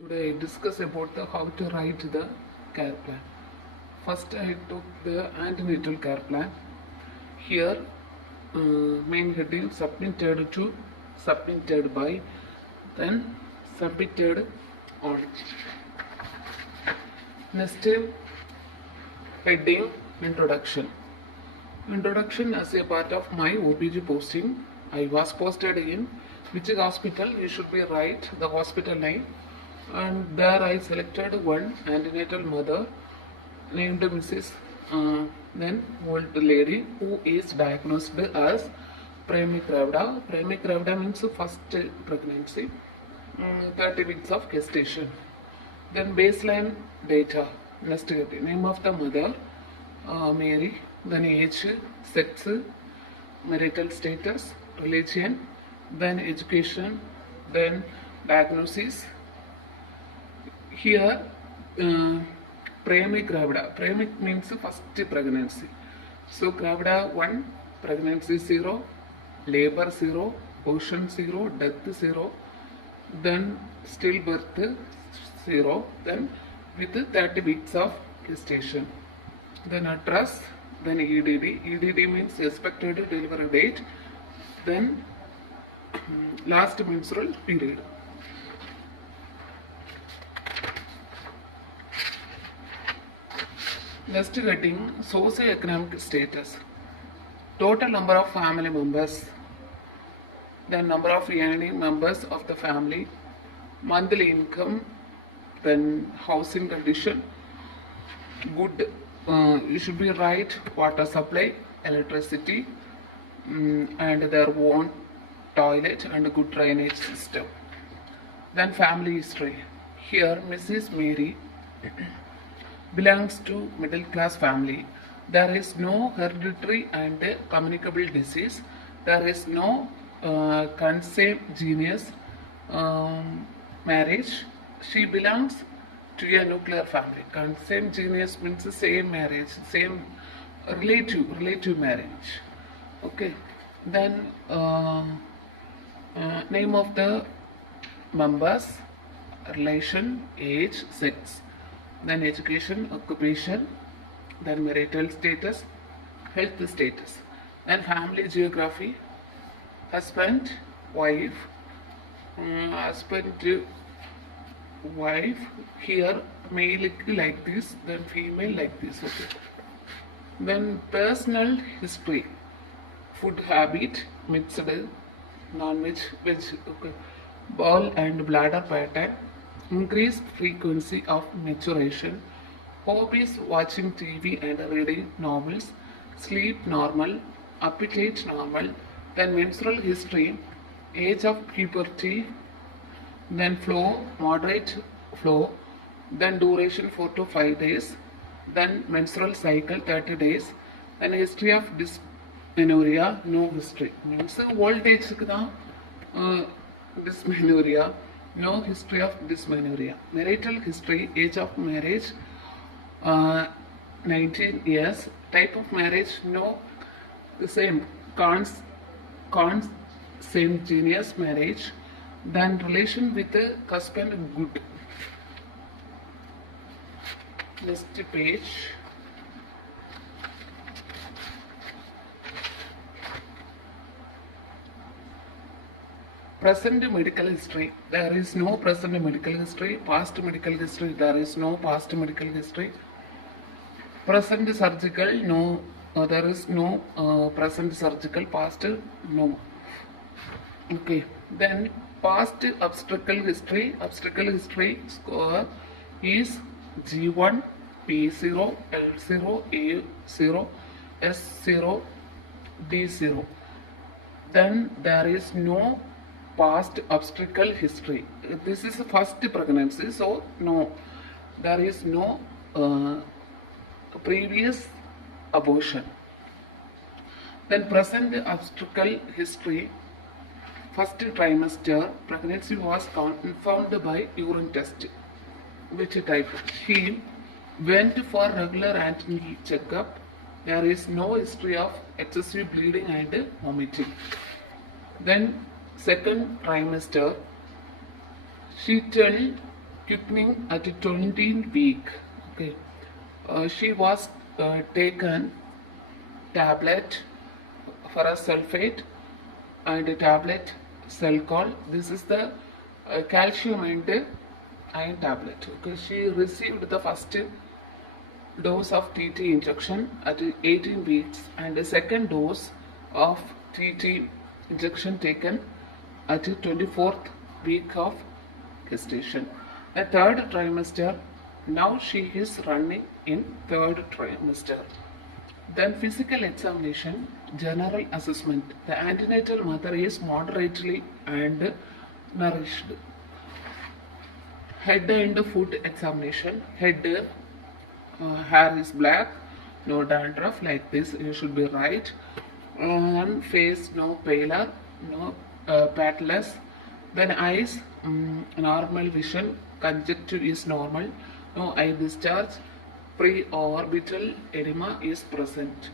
Today I discuss about how to write the care plan. First I took the antenatal care plan. Here main heading submitted by, then submitted on. Next heading introduction. Introduction as a part of my OPG posting. I was posted in which hospital, you should be right the hospital name, and there I selected one antenatal mother named Mrs. Then old lady who is diagnosed as primary gravida. Primary gravida means first pregnancy, 30 weeks of gestation. Then baseline data. Next name of the mother, Mary. Then age, sex, marital status, religion, then education, then diagnosis. Here primary gravida. Primary means first pregnancy. So gravida 1, pregnancy 0, labor 0, ocean 0, death 0, then stillbirth 0, then with 30 weeks of gestation. Then address, then EDD. EDD means expected delivery date, then last menstrual period. Next heading, socio-economic status. Total number of family members, the number of earning members of the family, monthly income, then housing condition, good, you should be right, water supply, electricity, and their own toilet and good drainage system. Then family history. Here Mrs. Mary belongs to middle class family. There is no hereditary and communicable disease. There is no consanguineous marriage. She belongs to a nuclear family. Consanguineous means the same marriage, same relative marriage. Okay. Then name of the members, relation, age, sex, then education, occupation, then marital status, health status, then family geography, husband, wife, wife, here male like this, then female like this. Okay. Then personal history, food habit, mixed, non-veg, veg, okay. Bowel and bladder pattern, increased frequency of maturation, hobbies watching TV and reading novels, sleep normal, appetite normal, then menstrual history, age of puberty, then flow, moderate flow, then duration 4 to 5 days, then menstrual cycle 30 days, then history of dysmenorrhea, no history. Means old age dysmenorrhea, no history of dysmenorrhea. Marital history, age of marriage 19 years, type of marriage, no, the same consanguineous marriage, then relation with the husband, good. Next page. Present medical history, there is no present medical history. Past medical history, there is no past medical history. Present surgical, no, there is no present surgical. Past, no. Okay. Then past obstetrical history score is G1, P0, L0, A0, S0, D0. Then there is no past obstetrical history. This is the first pregnancy, so no, there is no previous abortion. Then present obstetrical history, first trimester, pregnancy was confirmed by urine test. Which type? He went for regular antenatal checkup. There is no history of excessive bleeding and vomiting. Then second trimester, she told quickening at 20 week. Okay, she was taken tablet for a sulfate and a tablet Celcol. This is the calcium and iron tablet. Okay, she received the first dose of TT injection at 18 weeks and the second dose of TT injection taken at the 24th week of gestation. The third trimester, now she is running in third trimester. Then physical examination, general assessment. The antenatal mother is moderately and nourished. Head and foot examination. Head hair is black, no dandruff like this, you should be right. And face no paler, no patless. Then eyes, normal vision, conjunctive is normal, no eye discharge, preorbital edema is present.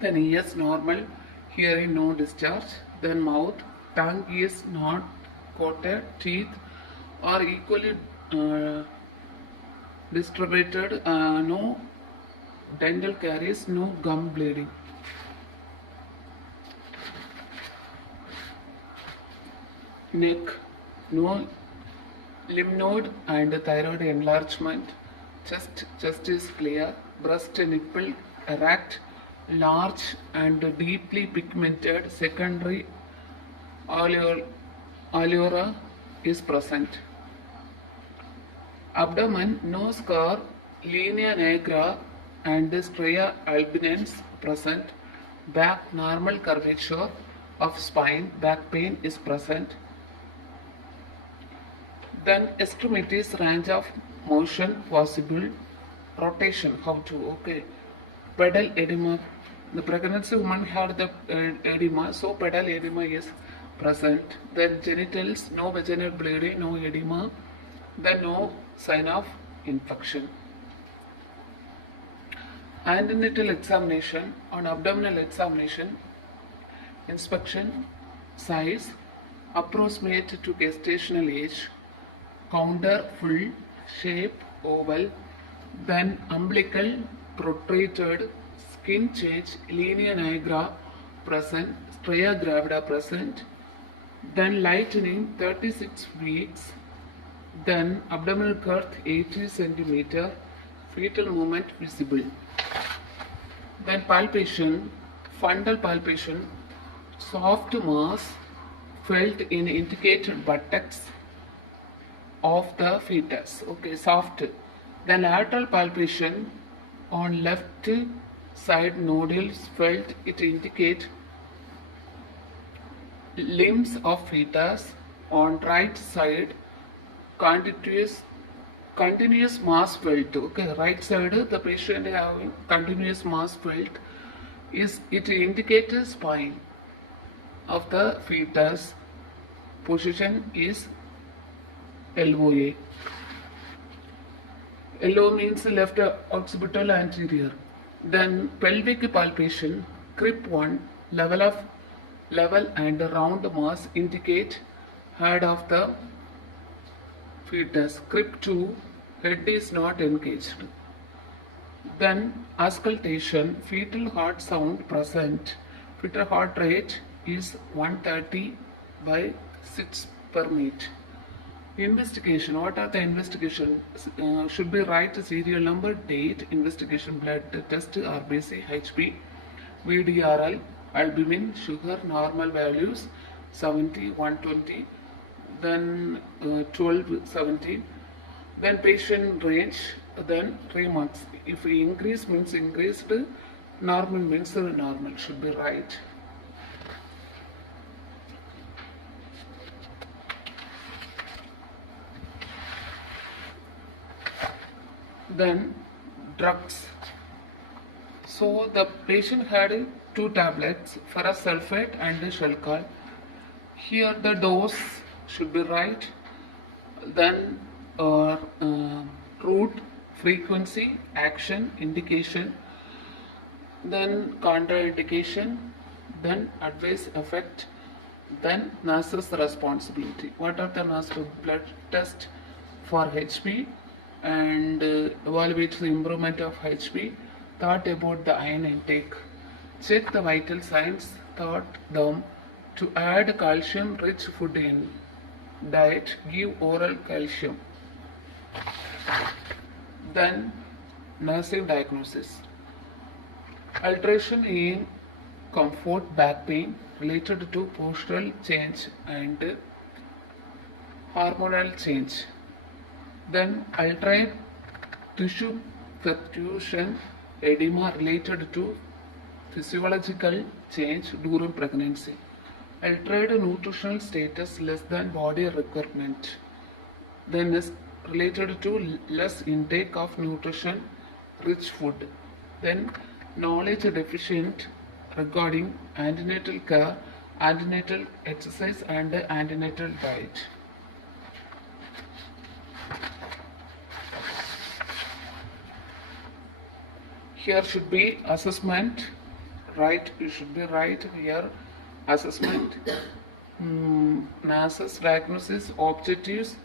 Then ears normal, hearing no discharge. Then mouth, tongue is not coated, teeth are equally distributed, no dental caries, no gum bleeding. Neck, no lymph node and thyroid enlargement. Chest is clear. Breast nipple erect, large and deeply pigmented secondary alveolar is present. Abdomen, no scar, linea nigra and stria albinans present. Back, normal curvature of spine, back pain is present. Then extremities, range of motion possible. Rotation, how to, okay. Pedal edema, the pregnancy woman had the edema, so pedal edema is present. Then genitals, no vaginal bleeding, no edema. Then no sign of infection. Antenatal examination, on abdominal examination, inspection, size, approximate to gestational age, counter full, shape oval, then umbilical protruded, skin change, linea nigra present, stria gravida present, then lightening 36 weeks, then abdominal girth 80 centimeter, fetal movement visible. Then palpation, fundal palpation, soft mass felt in indicated buttocks of the fetus. Okay, soft. Then lateral palpation on left side nodules felt, it indicate limbs of fetus. On right side continuous mass felt. Okay, right side the patient having continuous mass felt, is it indicates spine of the fetus. Position is LOA. LO means left occipital anterior. Then pelvic palpation, crib 1, level and round mass indicate head of the fetus. Crib 2, head is not engaged. Then auscultation, fetal heart sound present. Fetal heart rate is 130 by 6 per minute. Investigation, what are the investigation? Should be right serial number, date, investigation, blood test, RBC, HP, VDRL, albumin, sugar, normal values 70, 120, then 12, 17, then patient range, then 3 months. If increase means increased, normal means normal, should be right. Then drugs. So the patient had 2 tablets for a sulfate and a Celcol. Here the dose should be right. Then route, frequency, action, indication, then contraindication, then adverse effect, then nurse's responsibility. What are the nurse? Blood test, for HP and evaluate the improvement of HP. Thought about the iron intake. Check the vital signs. Thought them to add calcium rich food in diet. Give oral calcium. Then nursing diagnosis. Alteration in comfort, back pain related to postural change and hormonal change. Then altered tissue perfusion, edema related to physiological change during pregnancy. Altered nutritional status less than body requirement. Then is related to less intake of nutrition rich food. Then knowledge deficient regarding antenatal care, antenatal exercise and antenatal diet. Here should be assessment, right? You should be right here. Assessment, NASA's diagnosis, objectives,